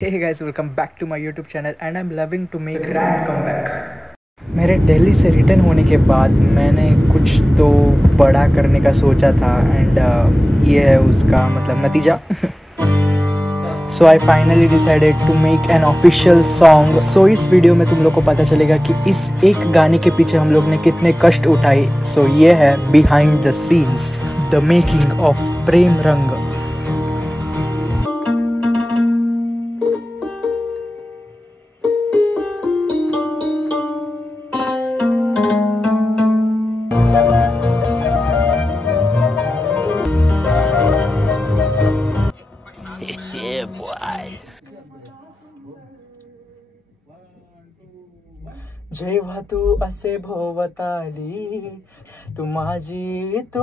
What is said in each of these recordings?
Hey guys, welcome back to my YouTube channel and I'm loving to make grand comeback. मेरे दिल्ली से return होने के बाद मैंने कुछ तो बड़ा करने का सोचा था एंड ये है उसका मतलब नतीजा. So I finally decided to make an official song. So is video में तुम लोग को पता चलेगा कि इस एक गाने के पीछे हम लोग ने कितने कष्ट उठाए. So ये है Behind the Scenes, The Making of प्रेम रंग. जेव्हा तू असे भोवताली तू माझी तू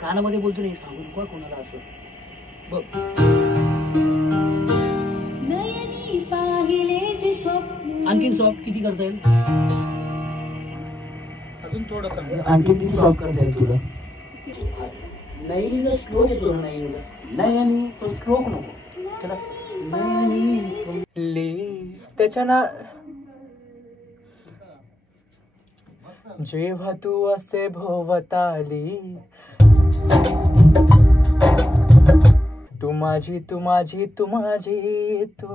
कानामध्ये बोलतो नाही सांगू नको कोणाला असं बघ. आणखीन सॉफ्ट किती करता येईल? अजून थोडं कमी. आणखीन किती सॉफ्ट करता येईल तुला? नैनीचा स्ट्रोक येतो नाही आणि तो स्ट्रोक नको त्याला त्याच्या ना. जेव्हा तू असे भोवताली तू माझी तू माझी तू माझी तू.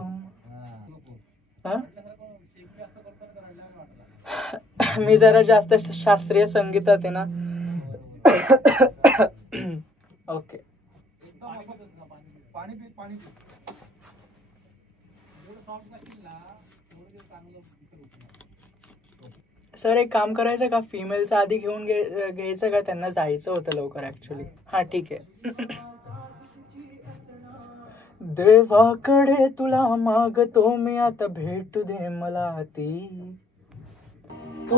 मी जरा जास्त शास्त्रीय संगीतात आहे ना. ओके सर एक काम करायचं का? फिमेलचं आधी घेऊन घ्यायचं का? त्यांना जायचं होतं लवकर ऍक्च्युली. हा ठीक आहे. देवाकडे तुला मागतो मी आता भेटू दे मला ती. तो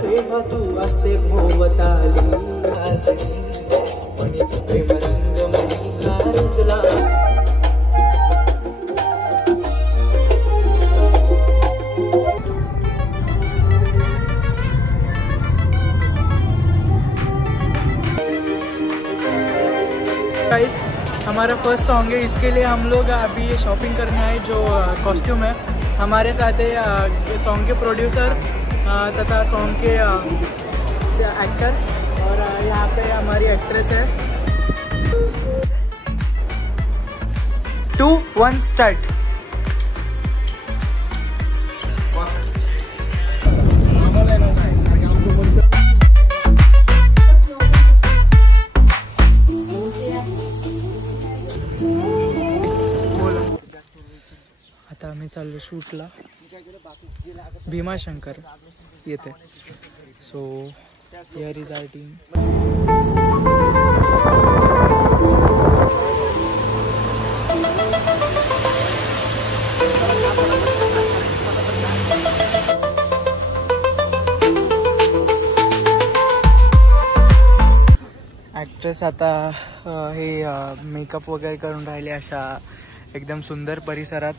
जेव्हा तू असे भोवताली प्रेम रंग रुजला. गाइस हमारा फर्स्ट सॉन्ग है. इसके लिए हम लोग अभी ये शॉपिंग करने आए. जो कॉस्ट्यूम है हमारे साथ है सॉन्ग के प्रोड्यूसर तथा सॉन्ग के एक्टर और यहाँ पे हमारी एक्ट्रेस है. 2, 1 स्टार्ट. आता आम्ही चाललो शूटला. भीमाशंकर येते. So here is our team. Actress आता हे मेकअप वगैरे करून राहिले अशा एकदम सुंदर परिसरात.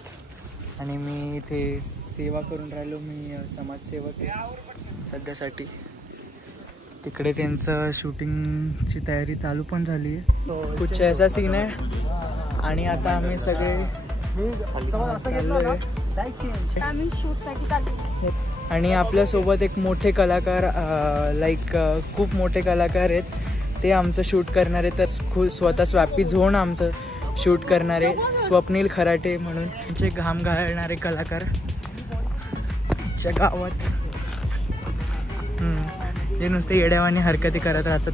आणि मी इथे सेवा करून राहिलो. मी समाजसेवक आहे सध्यासाठी. तिकडे त्यांचं शूटिंगची तयारी चालू पण झाली आहे. कुछ ऐसा सीन आहे. आणि आता आम्ही सगळे आणि आपल्यासोबत एक मोठे कलाकार लाईक खूप मोठे कलाकार आहेत. ते आमचं शूट करणार आहे. तर स्वतः स्वॅपी झोन आमचं शूट करणारे स्वप्नील खराटे म्हणून त्यांचे घाम गाळणारे कलाकार च्या गावात जे नुसते येड्यावानी हरकती करत राहतात.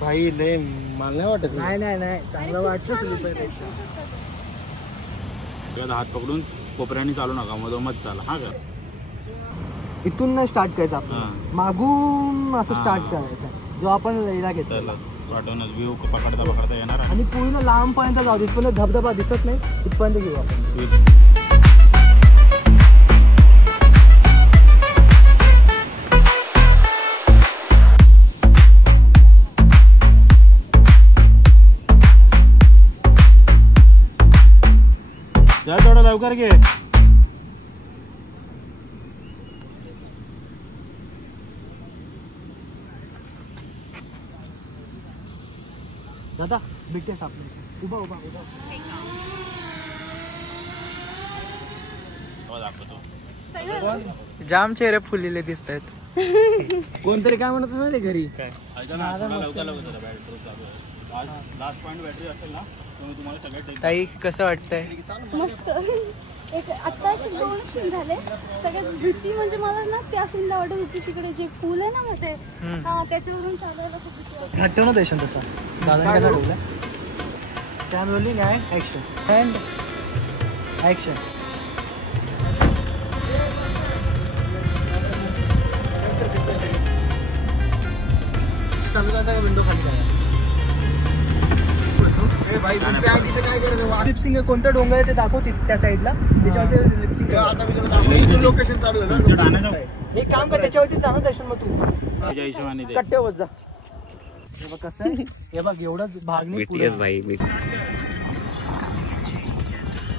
भाई नाही मला नाही वाटत. नाही चांगलं वाटतं स्लीपरपेक्षा. हात पकडून कोपऱ्याने चालू नका, मधोमध चाला. हा का इथून नाही स्टार्ट करायचं आपण, मागून असं स्टार्ट करायचं जो आपण लईला घेतलेला. व्ह्यू पकडता पकडता येणार आणि पूर्ण लांबपर्यंत जाऊ दे, इथपर्यंत धबधबा दिसत नाही इथपर्यंत घेऊ आपण. जा थोडं लवकर घे. दादा भेटतेस आपण, उभा उभा उभा. जाम चेहरे फुललेले दिसत आहेत. कोणतरी काय म्हणत होतं ते घरी काय ताई, कसं वाटतंय? मस्त. एक आता असे 2 सीन झाले. सगळ्यात भीती म्हणजे मला ना त्या सीनला वाटत होती तिकडे जे पूल आहे ना मग ते त्याच्यावरून चालायला खूप भीती वाटते. हट्ट ना देशन तसा दादा काय ठेवलं. Can rolling and action and action. Window खाली लिपसिंग कोणतं डोंगर आहे ते दाखव त्या साईडला. त्याच्यावरती लोकेशन चालू आहे. एक काम कर, त्याच्यावरती जा ना दर्शन. मग तू कट्ट्यावर जा. हे बघ कसं आहे, हे बघ एवढा भाग नाही भाई.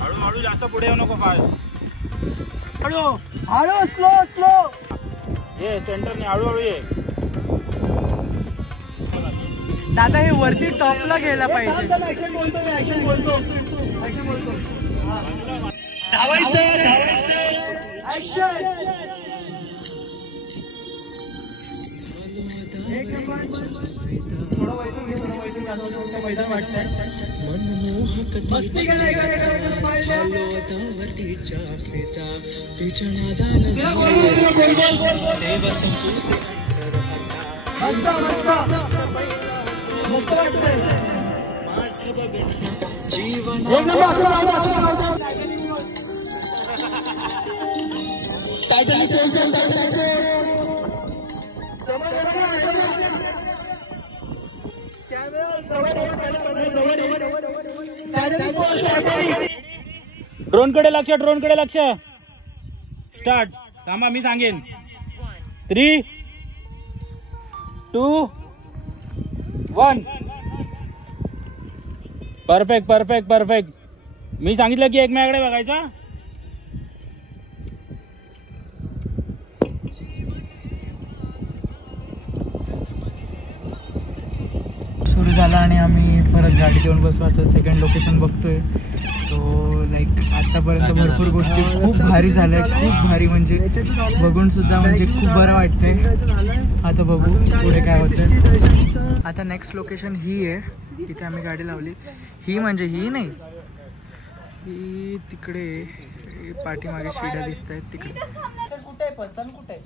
हळूहळू जास्त पुढे येऊ नको, फास्ट हळू हळू स्लो स्लो ये. सेंटरने हळूहळू ये. दादा हे वरती टॉपला गेला पाहिजे. ऍक्शन बोलतो मी, ऍक्शन बोलतो, ऍक्शन बोलतो. धावायचं ऍक्शन. थोडं वैतून घे, थोडं वैतून घे. मैदान वाटतंय. मस्ती ड्रोन कडे लक्ष, ड्रोन कडे लक्ष. स्टार्ट. थांबा, मी सांगेन. 3, 2, 1. Perfect perfect perfect. मी सांगितलं की एकमेकाकडे बघायचा. सुरू झाला आणि आम्ही परत गाडी घेऊन बसलो. आता सेकंड लोकेशन बघतोय. सो लाईक आतापर्यंत भरपूर गोष्टी खूप भारी झाल्या, खूप भारी म्हणजे बघून सुद्धा म्हणजे खूप बरं वाटतंय. आता बघू पुढे काय होतं. आता नेक्स्ट लोकेशन ही आहे, तिथे आम्ही गाडी लावली. ही म्हणजे ही नाही, ही तिकडे पाठीमागे शिड्या दिसत आहेत तिकडे. कुठे आहे पण कुठे आहे?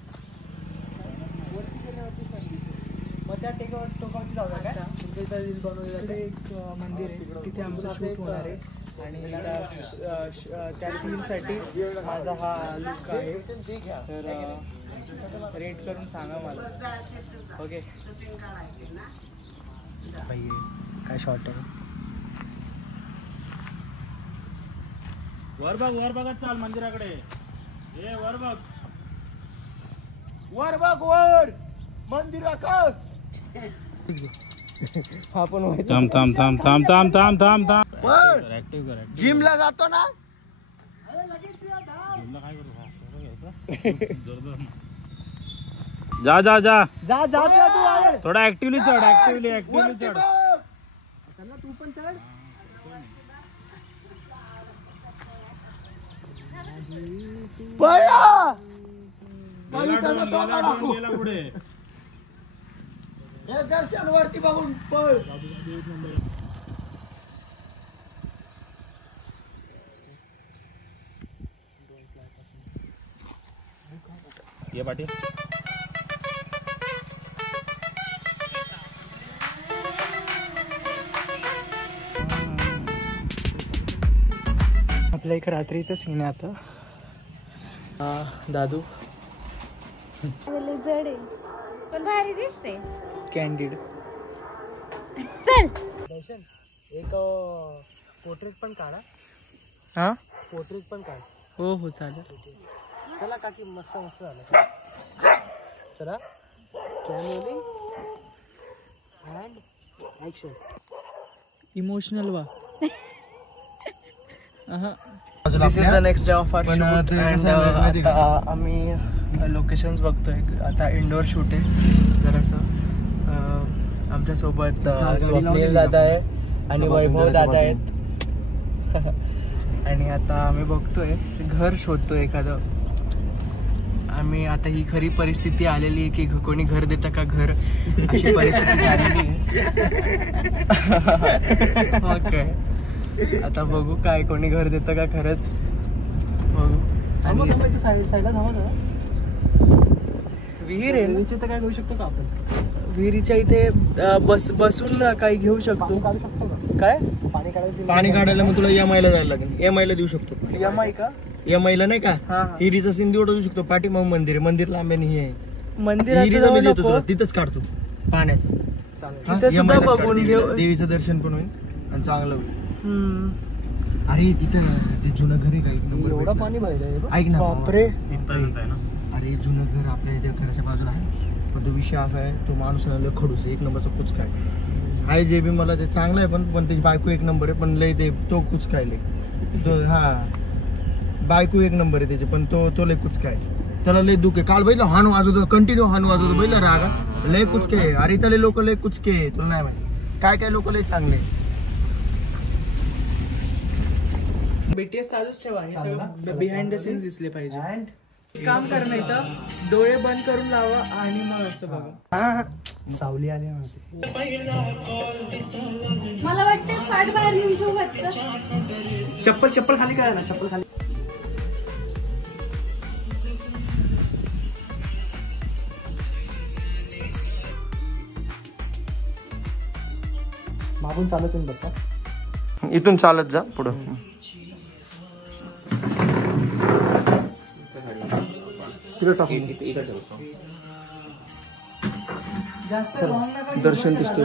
मग त्या टोकावरती जाऊया काय? एक मंदिर आहे, तिथे आमचं शूट होणार आहे. आणि त्या सीनसाठी माझा हा लुक आहे. तर रेट करून सांगा मला. ओके भाई, काय शॉट आहे. वर बघ, वर बघत चाल मंदिराकडे. ए वर बघ, वर बघ, वर मंदिराकडे. आपण थांब थांब थांब थांब थांब थांब थांब थांब. जिम ला जातो ना. जा जा जा जा जा तू. थोडा ऍक्टिव्हली चढ, ऍक्टिव्हली ऍक्टिव्हली चढ. चल तू पण चढ. गेला पुढे. दर्शन वरती बघून पळ. ये पाटील. आपल्या एक रात्रीचं सीन आहे आता. दादू जड आहे पण भारी दिसते. कॅन्डिड. चल एक पोर्ट्रेट पण काढा. हा पोर्ट्रेट पण काढ. हो हो चालेल. चला काकी मस्त मस्त झालं. चला कॅमेरा अँड ऍक्शन. इमोशनल वा. This is the next day of our shoot and आता आम्ही लोकेशन्स बघतोय. आता इंडोर शूट आहे जरासं. आमच्यासोबत स्वप्नील दादा आहे आणि वैभव दादा आहेत. आणि आता आम्ही बघतोय घर शोधतोय एखादं. आम्ही आता ही खरी परिस्थिती आलेली आहे की कोणी घर देतं का घर, अशी परिस्थिती झालेली आहे. ओके आता बघू काय कोणी घर देतं का खरंच बघू. आणि साईडला थांबा. विहीर आहे तर काय घेऊ शकतो का आपण? विहिरीच्या इथे बसून काही घेऊ शकतो. काय पाणी काढायला मग तुला EMI ला जायला लागेल. EMI ला देऊ शकतो. EMI का? EMI ला नाही का हिरीचा सिंधुदुर्ग देऊ शकतो. पाठी मग मंदिर आहे. मंदिर लांब आहे. मंदिराचं मी देतो तुला. तिथंच काढतो पाण्याचं. देवीचं दर्शन पण होईल आणि चांगलं होईल. अरे तिथं ते जुनं घर आहे का? एवढं पाणी ऐक ना बापरे. अरे जुनं घर आपल्या इथे घराच्या बाजूला आहे. पण तो विषय असा आहे तो माणूस लय खडूस आहे. एक नंबरचा कुचका आहे. जे बी मला ते चांगलं आहे पण त्याची बायको एक नंबर आहे. पण लय ते तो कुचका आहे तो. हा बायको एक नंबर आहे त्याची पण तो लय कुचका आहे. त्याला लय दुःख आहे. काल बैल हाणू वाजवतो कंटिन्यू हाणू वाजवतो बैल रागात. लय कुचके आहे. अरे त्याला लोक लय कुचके आहे. तुला नाही माहिती काय लोक लय चांगले. BTS चालूच ठेवा. हे सगळं बिहाइंड द सीन्स दिसले पाहिजे. काम करणं इथं डोळे बंद करून लावा आणि मग असं बघा. सावली आली मला वाटतं फाट बाहेर घेऊन ठेवू वाटतं. चप्पल खाली काय ना. चप्पल खाली मागून चालत बसा. इथून चालत जा पुढं. दर्शन दिसतो.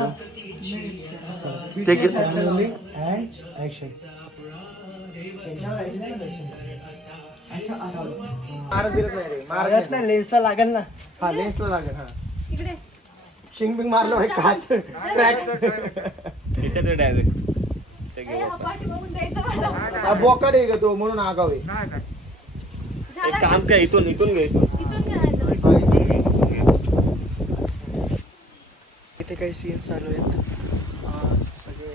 लेन्सला लागेल ना. हा लेन्सला लागेल. हा इकडे शिंग बिंग मारलं भाई काच पाठी बघून द्यायचं मला. बोकाड आहे का तो म्हणून आगाव आहे. काम काय इथून घ्यायचं. इथे काही सीन्स चालू आहेत. सगळे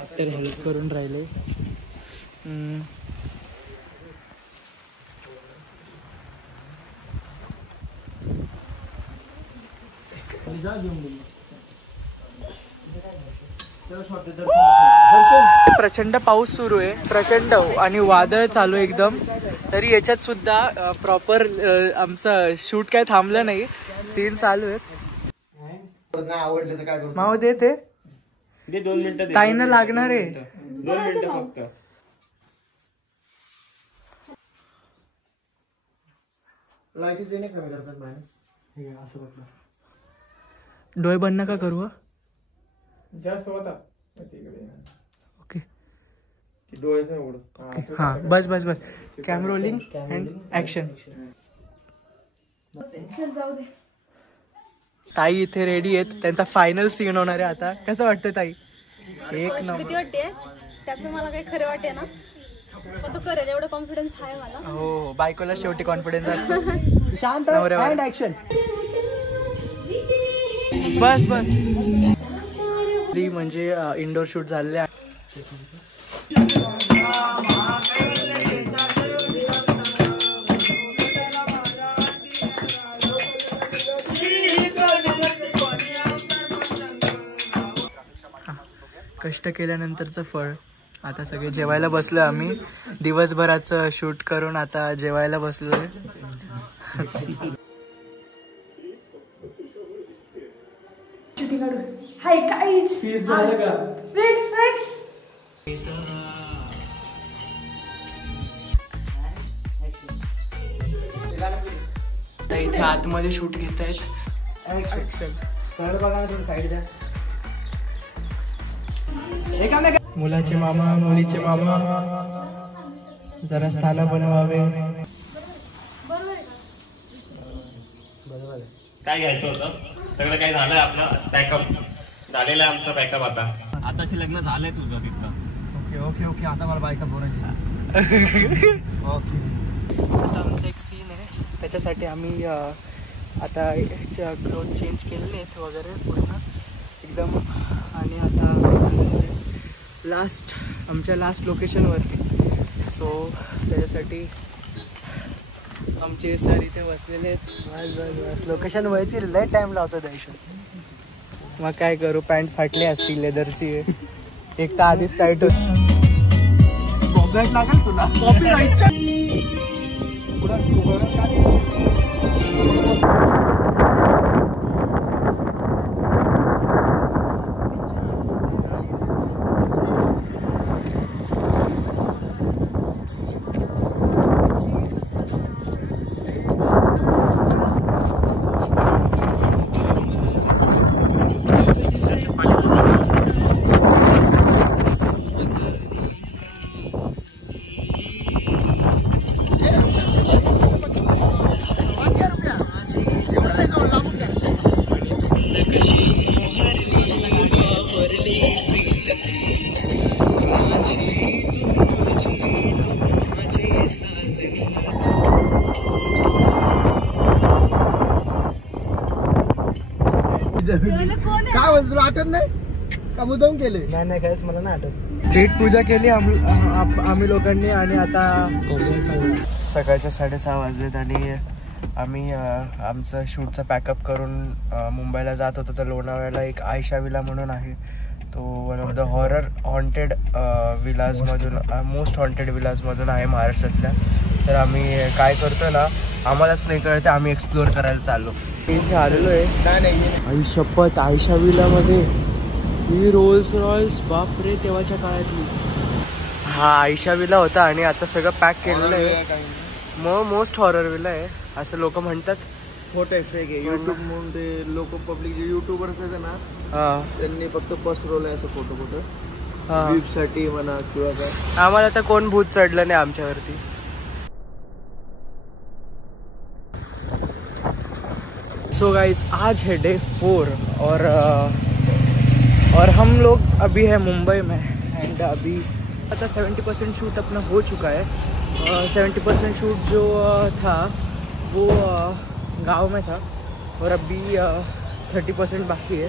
ऍक्टर हेल्प करून राहिले. प्रचंड पाऊस सुरू आहे. प्रचंड आणि वादळ चालू आहे एकदम. तरी याच्यात सुद्धा प्रॉपर आमचं शूट काय थांबलं नाही. सीन चालू आहेत. आवडलं तर काय करू. माव दे ते 2 मिनिटं. ताईनं लागणार आहे. 2 मिनिटं फक्त. लाईटीच नाही कमी करतात बाहेर. असं बघलं डोळे बंद नका करू. जास्त होता ओके डोळेच नाही उघडत. हा बस बस बस. Camera rolling and action. जाऊ दे. ताई इथे रेडी आहेत. त्यांचा फायनल सीन होणार आहे आता. कसं वाटतं ताई? एक नंबर. भीती वाटते त्याचं मला काही खरं वाटते ना पण तो करेल एवढं कॉन्फिडन्स आहे मला. हो बायकोला शेवटी कॉन्फिडन्स असतो. शांत ऍक्शन. बस बस. म्हणजे इंडोर शूट झालेले आहे. कष्ट केल्यानंतरचं फळ. आता सगळे जेवायला बसलोय आम्ही. दिवसभराचं शूट करून आता जेवायला बसलोय. हाय काहीच फिक्स फिक्स. इथे आतमध्ये शूट घेत आहेत. मुलाचे मामा मुलीचे मामा जरा स्थान बनवावे. काय घ्यायचं होतं सगळं काही झालंय आपलं पॅकअप झालेलं आहे आमचं पॅकअप. आताशी लग्न झालंय तुझं तिथं. ओके ओके ओके आता मला बायका बोलायची. ओके आता आमचा एक सीन आहे त्याच्यासाठी आम्ही आता क्लोथ चेंज केलेले आहेत वगैरे पूर्ण एकदम. आणि आता आमच्या लास्ट लोकेशनवरती. सो त्याच्यासाठी आमचे सर इथे बसलेले आहेत. बस लोकेशन वरती लय टाइम लावतो द्यायचं. मग काय करू, पॅन्ट फाटली असती लेदरची. एक तर आधीच टाईट होती. कॉपीराइट लागेल तुला. कॉपीराइटच्या काय बोलतो तुला आठवत नाही का मुद्दाम केले? नाही काहीच मला नाही आठवत. नीट पूजा केली आम्ही लोकांनी. आणि आता सकाळच्या 6:30 वाजलेत आणि आम्ही आमचं शूटचा पॅकअप करून मुंबईला जात होतो. तर लोणावळ्याला एक आयशा विला म्हणून आहे. तो one of the horror haunted विलाजमधून मोस्ट हॉन्टेड विलाजमधून आहे महाराष्ट्रातल्या. तर आम्ही काय करतो ना आम्हालाच नाही कळते, आम्ही एक्सप्लोअर करायला चाललो. इथे आलेलो आहे. नाही आई शपथ आयशा विलामध्ये ही रोल्स रॉयल्स बापरे तेव्हाच्या काळातली. हा आयशा विला होता आणि आता सगळं पॅक केलेलं आहे. मग मोस्ट हॉरर विला आहे असं लोक म्हणतात. खोटं फेक आहे. युट्यूब म्हणून ते लोक पब्लिक जे युट्यूबर्स आहेत ना त्यांनी फक्त पसरवलंय असं फोटो व्ह्यूज साठी म्हणा किंवा काय. आम्हाला आता कोण भूत चढलं नाही आमच्यावरती. सो गाइस आज है डे 4 और हम लोग अभी है मुंबई में. एंड अभी आता 70% शूट अपना हो चुका है. 70% शूट जो था वो गांव में था और अभी 30% बाकी है.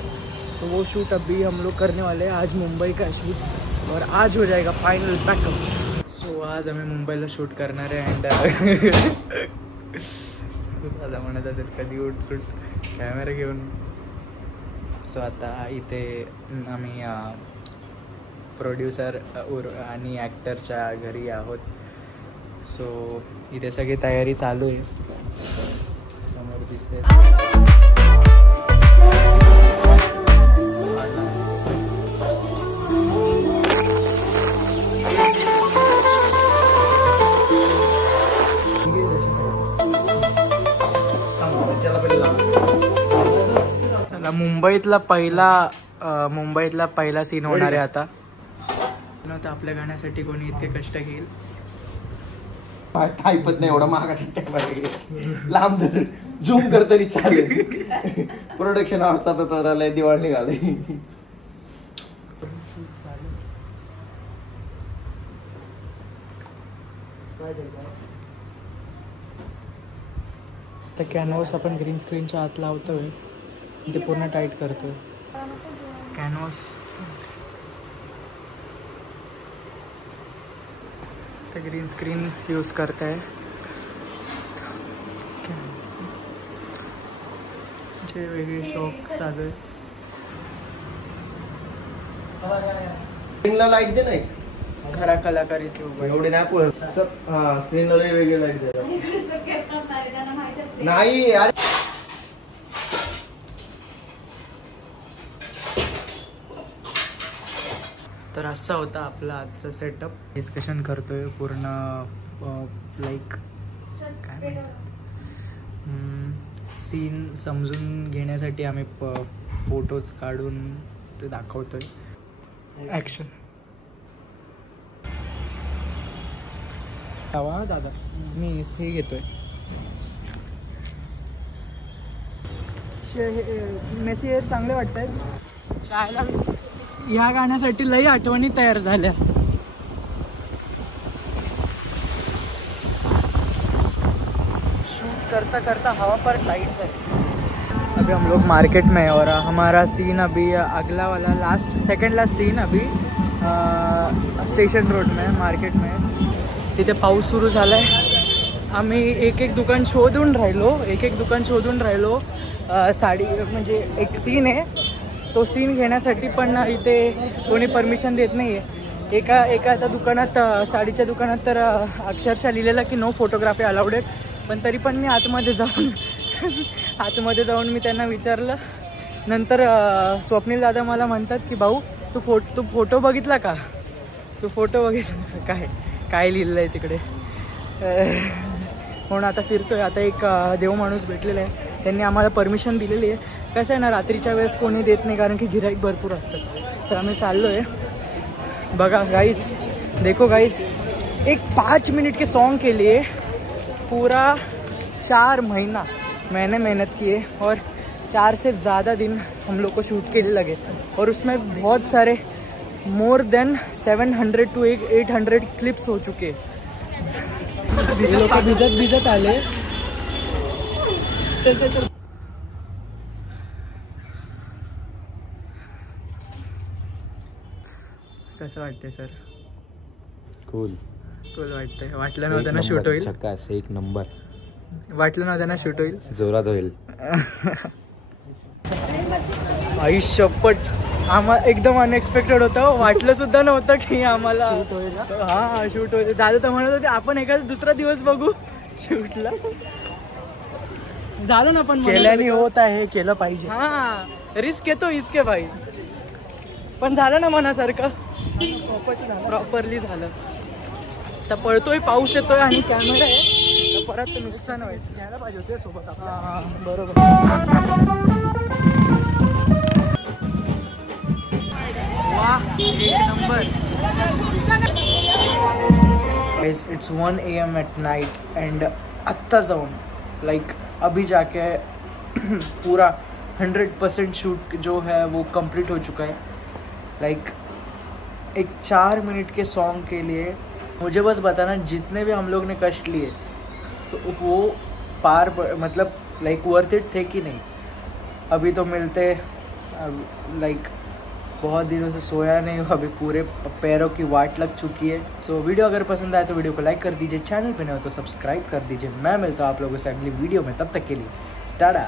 तो वो शूट अभी हम लोग करने वाले हैं. आज मुंबई का शूट और आज हो जाएगा फाइनल पैकअप. सो आज आम्ही मुंबईला शूट करणार आहे. अँड दादा म्हणत असेल कधी उठ कॅमेरा घेऊन. सो आता इथे आम्ही प्रोड्युसर आणि ॲक्टरच्या घरी आहोत. सो इथे सगळी तयारी चालू आहे. समोर दिसते मुंबईतला पहिला सीन होणार आहे आता. आपल्या गाण्यासाठी कोणी इतके कष्ट घेईल. ऐकत नाही एवढा महागात लांब धर झूम कर तरी चालेल. प्रोडक्शन आवडतात तर दिवाळ निघाले. तर कॅनव्हास आपण ग्रीन स्क्रीनच्या आत लावतोय. ते पूर्ण टाईट करतोय कॅनव्हास. तर ग्रीन स्क्रीन यूज करताय. जे वेगळे शॉक चालू आहे. स्क्रीनला लाईट दे नाही. खरा कलाकार इथे उभा. एवढे नाही पोहोच. हा स्क्रीनला वेगळी लाईट दे. नाही यार. तर असा होता आपला आजचा सेटअप. डिस्कशन करतोय पूर्ण लाईक काय म्हणतात सीन समजून घेण्यासाठी आम्ही फोटोज काढून ते दाखवतोय. ॲक्शन. दादा मी हे घेतोय. मेसी हे चांगले वाटत आहेत. शाळेला या गाण्यासाठी लई आठवणी तयार झाल्या. शूट करता करता हवा पर लाइट्स है. अभी हम लोग मार्केट में हैं और हमारा सीन अभी अगला वाला सेकंड लास्ट सीन अभी स्टेशन रोड में मार्केट में. तिथे पाऊस सुरू झाला आहे. आम्ही एक एक दुकान शोधून राहिलो. साडी म्हणजे एक सीन आहे तो सीन घेण्यासाठी, पण इथे कोणी परमिशन देत नाही आहे. एका दुकानात साडीच्या दुकानात तर अक्षरशः लिहिलेलं की नो फोटोग्राफी अलाउड आहे. पण तरी पण मी आतमध्ये जाऊन मी त्यांना विचारलं. नंतर स्वप्नील दादा मला म्हणतात की भाऊ तू फोटो बघितला का? काय लिहिलेलं आहे तिकडे. म्हणून आता फिरतोय. आता एक देव माणूस भेटलेला आहे, त्यांनी आम्हाला परमिशन दिलेली आहे. कसं आहे ना, रात्रीच्या वेळेस कोणी देत नाही कारण की गिऱ्हाईक भरपूर असतात. तर आम्ही चाललो आहे. बघा गाइस, देखो गाइस, एक 5 मिनट के सॉन्ग के लिए पूरा 4 महीना मैंने मेहनत की है और 4 से ज़्यादा दिन हम लोग को शूट के लिए लगे. और उसमें बहुत सारे मोर देन 700 to 800 क्लिप्स हो चुके. लोग भिजत आले. चल. कसं वाटतंय सर? कूल वाटतंय. वाटलं नव्हतं ना शूट होईल. झकास, एक नंबर. वाटलं नव्हतं ना शूट होईल. जोरात होईल. आई शपथ, आम्हाला एकदम अनएक्सपेक्टेड होतं. वाटलं सुद्धा नव्हतं की आम्हाला हा शूट होईल. दादा तर म्हणत होते आपण एखादा दुसरा दिवस बघू शूटला. झालं ना, पण केल्याने होत आहे, केलं पाहिजे. हा रिस्क येतो इसके भाई. पण झालं ना मनासारखं, प्रॉपरली झालं. तर पळतोय, पाऊस येतोय आणि कॅमेरा आहे, तर परत नुकसान व्हायचं. घ्यायला पाहिजे होते सोबत. हा बरोबर. वाह, एक number. It's 1 AM at night and आत्ता जाऊन लाइक अभी जाके पूरा 100% शूट जो है वो कंप्लीट हो चुका है. लाइक एक 4 मिनट के सॉन्ग के लिए मुझे बस बताना जितने भी हम लोग ने कष्ट लिए तो वो मतलब लाइक वर्थ इट थे कि नहीं. अभी तो मिलते लाइक बहुत दिनों से सोया नहीं, अभी पूरे पैरों की वाट लग चुकी है. सो वीडियो अगर पसंद आए तो वीडियो को लाइक कर दीजिए, चैनल पे नहीं हो तो सब्सक्राइब कर दीजिए. मैं मिलता हूँ आप लोगों से अगली वीडियो में. तब तक के लिए टाटा.